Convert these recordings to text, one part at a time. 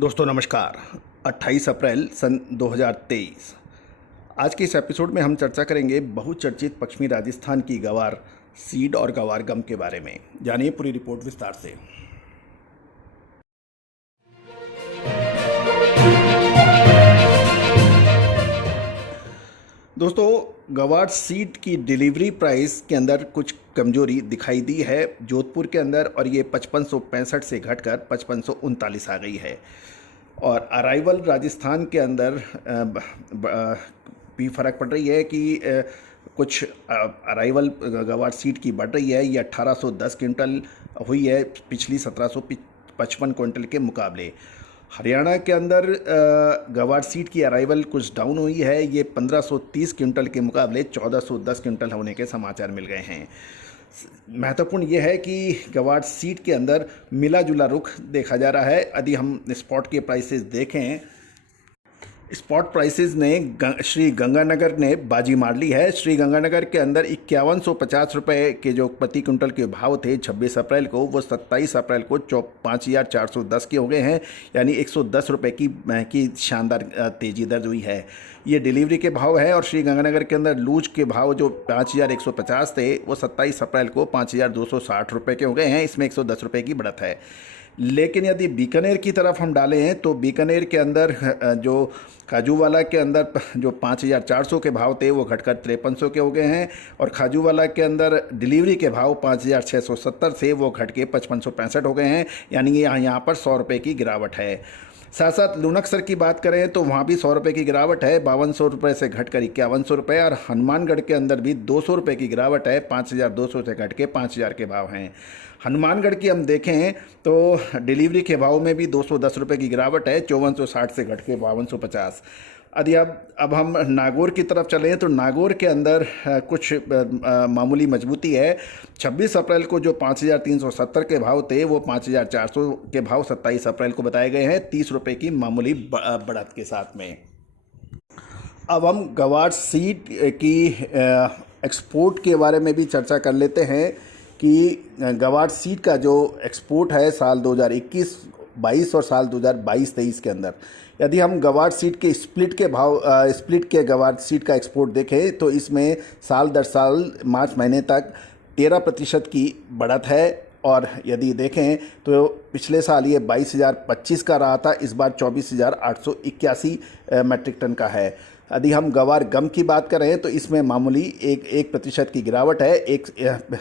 दोस्तों नमस्कार। 28 अप्रैल सन 2023। आज के इस एपिसोड में हम चर्चा करेंगे बहुचर्चित पश्चिमी राजस्थान की गवार सीड और गवार गम के बारे में। जानिए पूरी रिपोर्ट विस्तार से। दोस्तों, गवार सीड की डिलीवरी प्राइस के अंदर कुछ कमजोरी दिखाई दी है जोधपुर के अंदर, और ये 5565 से घटकर 5539 आ गई है। और अराइवल राजस्थान के अंदर भी फ़र्क पड़ रही है कि कुछ अराइवल गवार सीड की बढ़ रही है। ये 1810 क्विंटल हुई है पिछली 1755 क्विंटल के मुकाबले। हरियाणा के अंदर गवार सीड की अराइवल कुछ डाउन हुई है। ये 1530 क्विंटल के मुकाबले 1410 क्विंटल होने के समाचार मिल गए हैं। महत्वपूर्ण ये है कि गवार सीड के अंदर मिला जुला रुख देखा जा रहा है। यदि हम स्पॉट के प्राइसेस देखें, स्पॉट प्राइसेस ने श्री गंगानगर ने बाजी मार ली है। श्री गंगानगर के अंदर 5150 रुपये के जो प्रति क्विंटल के भाव थे 26 अप्रैल को, वो 27 अप्रैल को 5410 के हो गए हैं। यानी 110 रुपये की शानदार तेज़ी दर्ज हुई है। ये डिलीवरी के भाव है। और श्री गंगानगर के अंदर लूज के भाव जो 5150 थे, वो 27 अप्रैल को 5260 रुपये के हो गए हैं। इसमें 110 रुपये की बढ़त है। लेकिन यदि बीकानेर की तरफ हम डालें हैं तो बीकानेर के अंदर जो खाजूवाला के अंदर जो 5400 के भाव थे, वो घटकर 5300 के हो गए हैं। और खाजूवाला के अंदर डिलीवरी के भाव 5670 से वो घट के 5565 हो गए हैं। यानी यहाँ पर 100 रुपये की गिरावट है। साथ साथ लूनकसर की बात करें तो वहाँ भी 100 रुपये की गिरावट है, 5200 रुपये से घटकर 5100 रुपये। और हनुमानगढ़ के अंदर भी 200 रुपये की गिरावट है, 5200 से घट के 5000 के भाव हैं। हनुमानगढ़ की हम देखें तो डिलीवरी के भाव में भी 210 रुपये की गिरावट है, 5460 से घट के 5250। यदि अब हम नागौर की तरफ चलें तो नागौर के अंदर कुछ मामूली मजबूती है। 26 अप्रैल को जो 5370 के भाव थे, वो 5400 के भाव 27 अप्रैल को बताए गए हैं, 30 रुपये की मामूली बढ़त के साथ में। अब हम गवार सीड की एक्सपोर्ट के बारे में भी चर्चा कर लेते हैं कि गवार सीड का जो एक्सपोर्ट है साल 2021-22 और साल 2022-23 के अंदर, यदि हम गवार सीड के स्प्लिट के गवार सीड का एक्सपोर्ट देखें तो इसमें साल दर साल मार्च महीने तक 13% की बढ़त है। और यदि देखें तो पिछले साल ये 22,025 का रहा था, इस बार 24,881 मैट्रिक टन का है। यदि हम गवार गम की बात करें तो इसमें मामूली 1% की गिरावट है।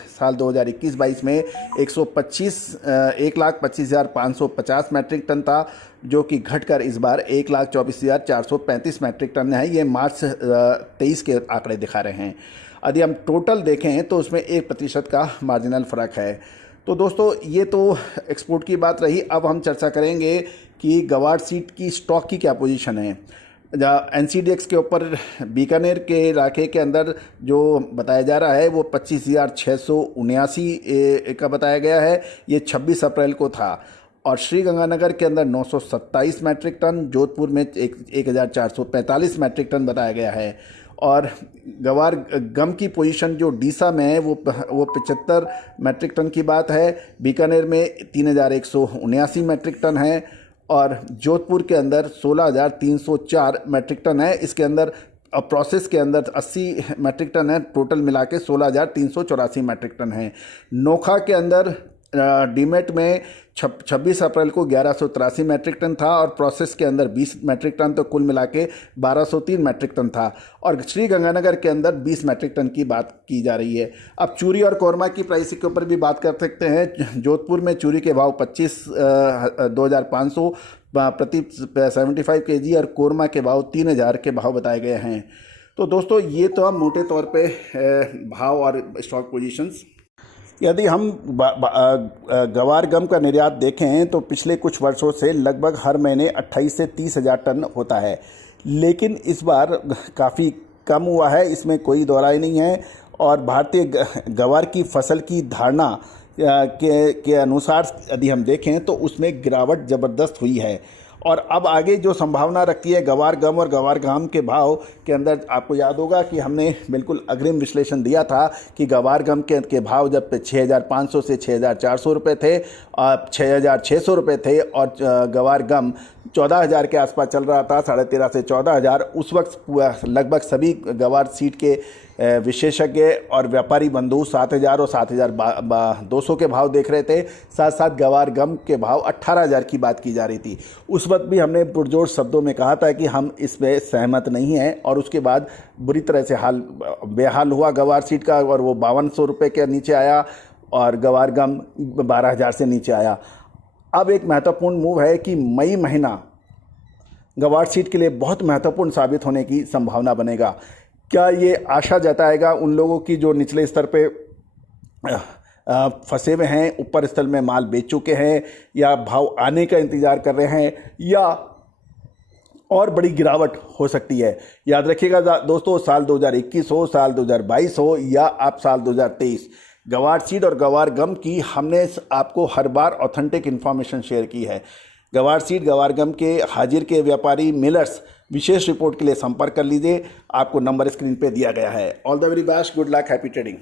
साल 2021-22 में 1,25,550 मैट्रिक टन था, जो कि घटकर इस बार 1,24,435 मैट्रिक टन है। ये मार्च 23 के आंकड़े दिखा रहे हैं। यदि हम टोटल देखें तो उसमें 1% का मार्जिनल फ़र्क है। तो दोस्तों, ये तो एक्सपोर्ट की बात रही। अब हम चर्चा करेंगे कि गवार सीड की स्टॉक की क्या पोजीशन है। NCDX के ऊपर बीकानेर के इलाके के अंदर जो बताया जा रहा है वो 25,679 का बताया गया है। ये 26 अप्रैल को था। और श्री गंगानगर के अंदर 927 मैट्रिक टन, जोधपुर में 1,445 मैट्रिक टन बताया गया है। और गवार गम की पोजीशन जो डीसा में है वो 75 मैट्रिक टन की बात है। बीकानेर में 3,179 मैट्रिक टन है। और जोधपुर के अंदर 16,304 मैट्रिक टन है। इसके अंदर प्रोसेस के अंदर 80 मैट्रिक टन है। टोटल मिला के 16,384 मैट्रिक टन है। नोखा के अंदर डीमेट में 26 अप्रैल को 1183 मैट्रिक टन था, और प्रोसेस के अंदर 20 मैट्रिक टन, तो कुल मिला के 1203 मैट्रिक टन था। और श्री गंगानगर के अंदर 20 मैट्रिक टन की बात की जा रही है। अब चूरी और कोरमा की प्राइस के ऊपर भी बात कर सकते हैं। जोधपुर में चूरी के भाव 2,500 प्रति 75 kg और कोरमा के भाव 3,000 के भाव बताए गए हैं। तो दोस्तों, ये तो हम मोटे तौर पे भाव और स्टॉक पोजीशंस। यदि हम गवार गम का निर्यात देखें तो पिछले कुछ वर्षों से लगभग हर महीने 28 से 30 हज़ार टन होता है, लेकिन इस बार काफ़ी कम हुआ है, इसमें कोई दोहराई नहीं है। और भारतीय गवार की फसल की धारणा के अनुसार यदि हम देखें तो उसमें गिरावट ज़बरदस्त हुई है। और अब आगे जो संभावना रखती है गवार गम और गवार घाम के भाव के अंदर, आपको याद होगा कि हमने बिल्कुल अग्रिम विश्लेषण दिया था कि गवार गम के भाव जब 6,500 से 6,400 रुपये थे, 6,600 रुपये थे, और गवार गम 14,000 के आसपास चल रहा था, 13.5 से 14,000। उस वक्त लगभग सभी गवार सीड के विशेषज्ञ और व्यापारी बंधु 7,000 और 7,200 के भाव देख रहे थे। साथ साथ गवार गम के भाव 18,000 की बात की जा रही थी। उस वक्त भी हमने पुरजोर शब्दों में कहा था कि हम इसमें सहमत नहीं हैं, और उसके बाद बुरी तरह से बेहाल हुआ गवार सीड का, और वो 5200 रुपये के नीचे आया और गवार गम 12,000 से नीचे आया। अब एक महत्वपूर्ण मूव है कि मई महीना गवार सीट के लिए बहुत महत्वपूर्ण साबित होने की संभावना बनेगा। क्या ये आशा जताएगा उन लोगों की जो निचले स्तर पे फंसे हुए हैं, ऊपर स्तर में माल बेच चुके हैं, या भाव आने का इंतज़ार कर रहे हैं, या और बड़ी गिरावट हो सकती है? याद रखिएगा दोस्तों, साल 2021 हो, साल 2022 हो, या आप साल 2023, गवार सीड और गवार गम की हमने आपको हर बार ऑथेंटिक इन्फॉर्मेशन शेयर की है। गवार सीड गवार गम के हाजिर के व्यापारी मिलर्स विशेष रिपोर्ट के लिए संपर्क कर लीजिए। आपको नंबर स्क्रीन पे दिया गया है। All the very best, good luck, happy trading.